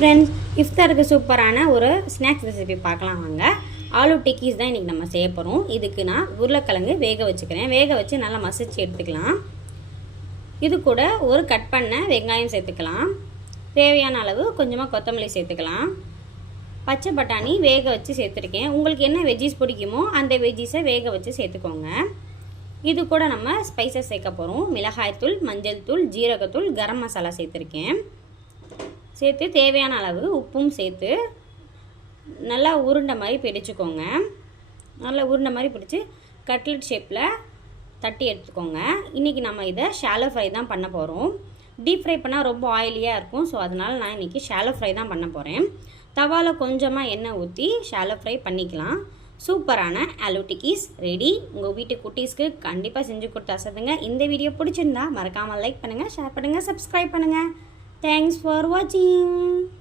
Friends, இஃப்தாருக்கு சூப்பரான ஒரு snacks recipe பார்க்கலாம் வாங்க. ஆலு டிக்கீஸ் தான் இன்றைக்கி நம்ம செய்ய போகிறோம். இதுக்கு நான் உருளைக்கிழங்கு வேக வச்சுக்கிறேன். வேக வச்சு நல்லா மசிச்சு எடுத்துக்கலாம். இது கூட ஒரு கட் பண்ண வெங்காயம் சேர்த்துக்கலாம். தேவையான அளவு கொஞ்சமாக கொத்தமல்லி சேர்த்துக்கலாம். பச்சை பட்டாணி வேக வச்சு சேர்த்துருக்கேன். உங்களுக்கு என்ன வெஜ்ஜீஸ் பிடிக்குமோ அந்த வெஜ்ஜீஸை வேக வச்சு சேர்த்துக்கோங்க. இது கூட நம்ம ஸ்பைசஸ் சேர்க்க போகிறோம். மிளகாய்த்தூள், மஞ்சள் தூள், ஜீரகத்தூள், கரம் மசாலா சேர்த்துருக்கேன். சேர்த்து தேவையான அளவு உப்பும் சேர்த்து நல்லா உருண்டை மாதிரி பிடிச்சிக்கோங்க. நல்லா உருண்டை மாதிரி பிடிச்சி கட்லெட் ஷேப்பில் தட்டி எடுத்துக்கோங்க. இன்றைக்கி நம்ம இதை ஷாலோ ஃப்ரை தான் பண்ண போகிறோம். டீப் ஃப்ரை பண்ணால் ரொம்ப ஆயிலியாக இருக்கும். ஸோ அதனால் நான் இன்றைக்கி ஷாலோ ஃப்ரை தான் பண்ண போகிறேன். தவாவில் கொஞ்சமாக எண்ணெய் ஊற்றி ஷாலோ ஃப்ரை பண்ணிக்கலாம். சூப்பரான ஆலு டிக்கீஸ் ரெடி. உங்கள் வீட்டு குட்டீஸ்க்கு கண்டிப்பாக செஞ்சு கொடுத்து அசதுங்க. இந்த வீடியோ பிடிச்சிருந்தா மறக்காமல் லைக் பண்ணுங்கள், ஷேர் பண்ணுங்கள், சப்ஸ்கிரைப் பண்ணுங்கள். Thanks for watching.